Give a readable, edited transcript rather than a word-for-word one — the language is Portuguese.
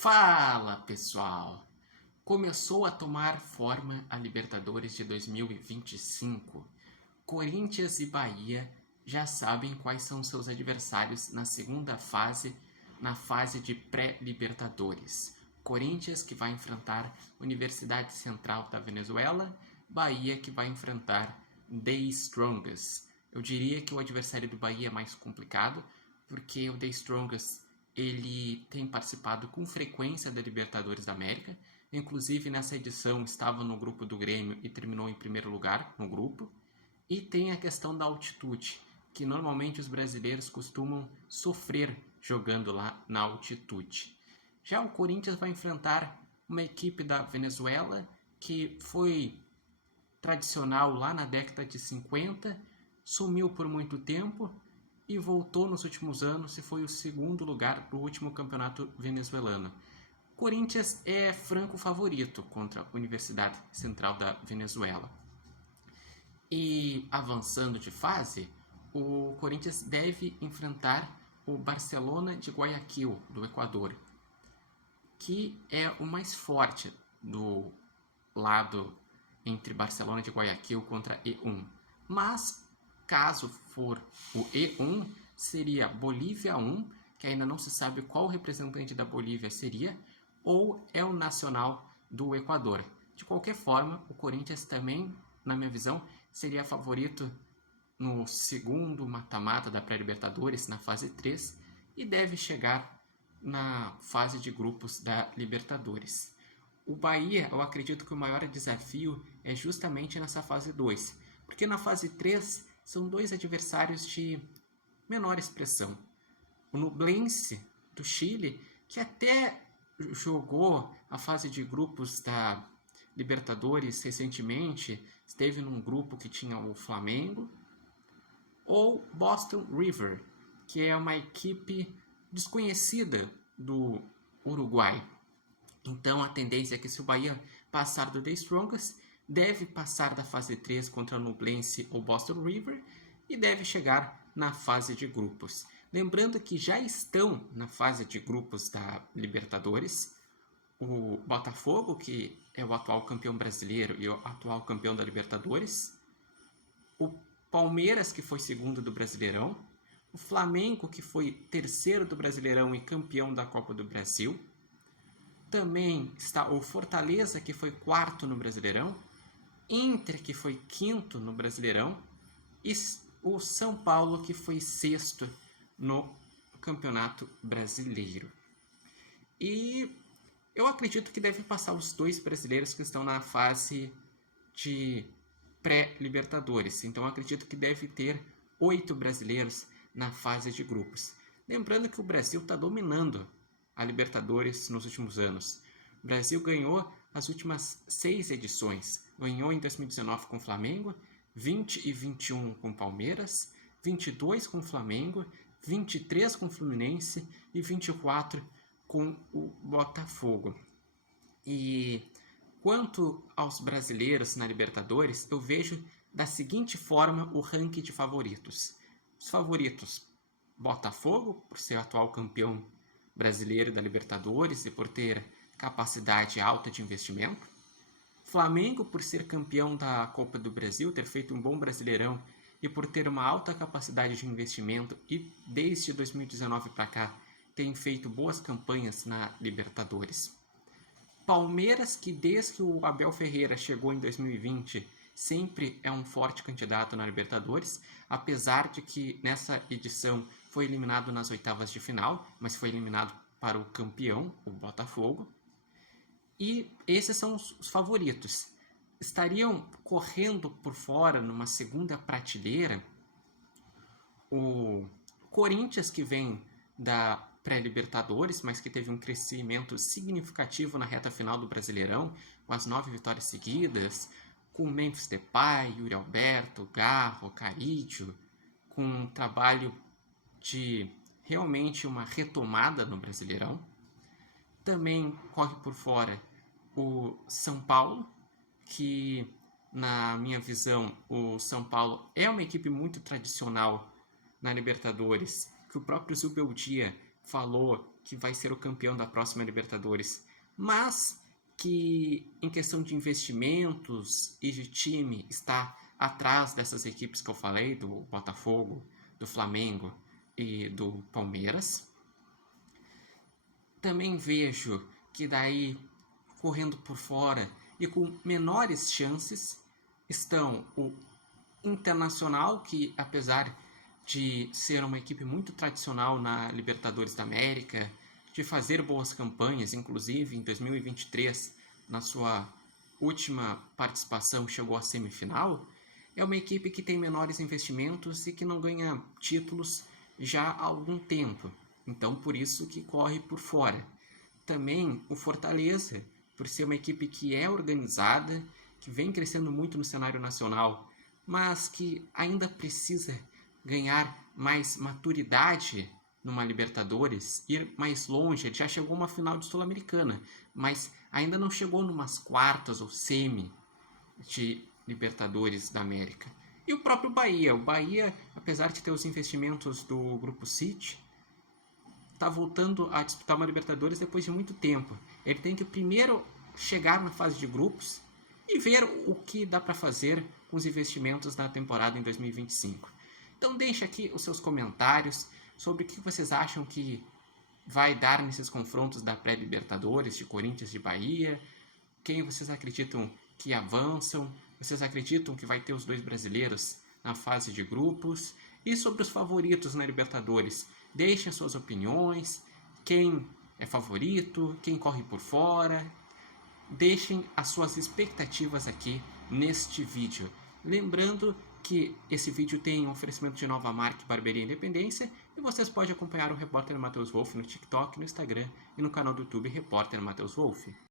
Fala, pessoal! Começou a tomar forma a Libertadores de 2025. Corinthians e Bahia já sabem quais são seus adversários na segunda fase, na fase de pré-Libertadores. Corinthians que vai enfrentar Universidade Central da Venezuela, Bahia que vai enfrentar The Strongest. Eu diria que o adversário do Bahia é mais complicado, porque o The Strongest ele tem participado com frequência da Libertadores da América. Inclusive, nessa edição, estava no grupo do Grêmio e terminou em primeiro lugar no grupo. E tem a questão da altitude, que normalmente os brasileiros costumam sofrer jogando lá na altitude. Já o Corinthians vai enfrentar uma equipe da Venezuela que foi tradicional lá na década de 50, sumiu por muito tempo e voltou nos últimos anos e foi o segundo lugar do último campeonato venezuelano. Corinthians é franco favorito contra a Universidade Central da Venezuela. E avançando de fase, o Corinthians deve enfrentar o Barcelona de Guayaquil, do Equador, que é o mais forte do lado entre Barcelona de Guayaquil contra E1. Mas, caso for o E1, seria Bolívia 1, que ainda não se sabe qual representante da Bolívia seria, ou é o Nacional do Equador. De qualquer forma, o Corinthians também, na minha visão, seria favorito no segundo mata-mata da pré-Libertadores, na fase 3, e deve chegar na fase de grupos da Libertadores. O Bahia, eu acredito que o maior desafio é justamente nessa fase 2, porque na fase 3 são dois adversários de menor expressão. O Nublense, do Chile, que até jogou a fase de grupos da Libertadores recentemente, esteve num grupo que tinha o Flamengo, ou Boston River, que é uma equipe desconhecida do Uruguai. Então a tendência é que se o Bahia passar do The Strongest, deve passar da fase 3 contra o Nublense ou Boston River e deve chegar na fase de grupos. Lembrando que já estão na fase de grupos da Libertadores o Botafogo, que é o atual campeão brasileiro e o atual campeão da Libertadores, o Palmeiras, que foi segundo do Brasileirão, o Flamengo, que foi terceiro do Brasileirão e campeão da Copa do Brasil. Também está o Fortaleza, que foi quarto no Brasileirão, Inter, que foi quinto no Brasileirão, e o São Paulo, que foi sexto no Campeonato Brasileiro. E eu acredito que deve passar os dois brasileiros que estão na fase de pré-Libertadores. Então eu acredito que deve ter 8 brasileiros na fase de grupos. Lembrando que o Brasil está dominando a Libertadores nos últimos anos. O Brasil ganhou as últimas 6 edições. Ganhou em 2019 com o Flamengo, 20 e 21 com o Palmeiras, 22 com o Flamengo, 23 com o Fluminense e 24 com o Botafogo. E quanto aos brasileiros na Libertadores, eu vejo da seguinte forma o ranking de favoritos. Os favoritos: Botafogo, por ser atual campeão brasileiro da Libertadores e por ter capacidade alta de investimento. Flamengo, por ser campeão da Copa do Brasil, ter feito um bom Brasileirão e por ter uma alta capacidade de investimento e desde 2019 para cá tem feito boas campanhas na Libertadores. Palmeiras, que desde que o Abel Ferreira chegou em 2020 sempre é um forte candidato na Libertadores, apesar de que nessa edição foi eliminado nas oitavas de final, mas foi eliminado para o campeão, o Botafogo. E esses são os favoritos. Estariam correndo por fora numa segunda prateleira o Corinthians, que vem da pré-Libertadores, mas que teve um crescimento significativo na reta final do Brasileirão, com as 9 vitórias seguidas, com Memphis Depay, Yuri Alberto, Garro, Carídio, com um trabalho de realmente uma retomada no Brasileirão. Também corre por fora o São Paulo, que na minha visão o São Paulo é uma equipe muito tradicional na Libertadores, que o próprio Zubeldia falou que vai ser o campeão da próxima Libertadores, mas que em questão de investimentos e de time está atrás dessas equipes que eu falei, do Botafogo, do Flamengo e do Palmeiras. Também vejo que daí, correndo por fora e com menores chances, estão o Internacional, que apesar de ser uma equipe muito tradicional na Libertadores da América, de fazer boas campanhas, inclusive em 2023, na sua última participação, chegou à semifinal, é uma equipe que tem menores investimentos e que não ganha títulos já há algum tempo. Então, por isso que corre por fora. Também o Fortaleza, por ser uma equipe que é organizada, que vem crescendo muito no cenário nacional, mas que ainda precisa ganhar mais maturidade numa Libertadores, ir mais longe. Ele já chegou a uma final de Sul-Americana, mas ainda não chegou numas quartas ou semi de Libertadores da América. E o próprio Bahia. O Bahia, apesar de ter os investimentos do Grupo City, está voltando a disputar uma Libertadores depois de muito tempo. Ele tem que primeiro chegar na fase de grupos e ver o que dá para fazer com os investimentos na temporada em 2025. Então deixe aqui os seus comentários sobre o que vocês acham que vai dar nesses confrontos da pré-Libertadores, de Corinthians e Bahia, quem vocês acreditam que avançam, vocês acreditam que vai ter os dois brasileiros na fase de grupos, e sobre os favoritos na Libertadores. Deixem suas opiniões, quem é favorito, quem corre por fora. Deixem as suas expectativas aqui neste vídeo. Lembrando que esse vídeo tem um oferecimento de Nova Mark Barbearia Independência e vocês podem acompanhar o Repórter Matheus Wolff no TikTok, no Instagram e no canal do YouTube Repórter Matheus Wolff.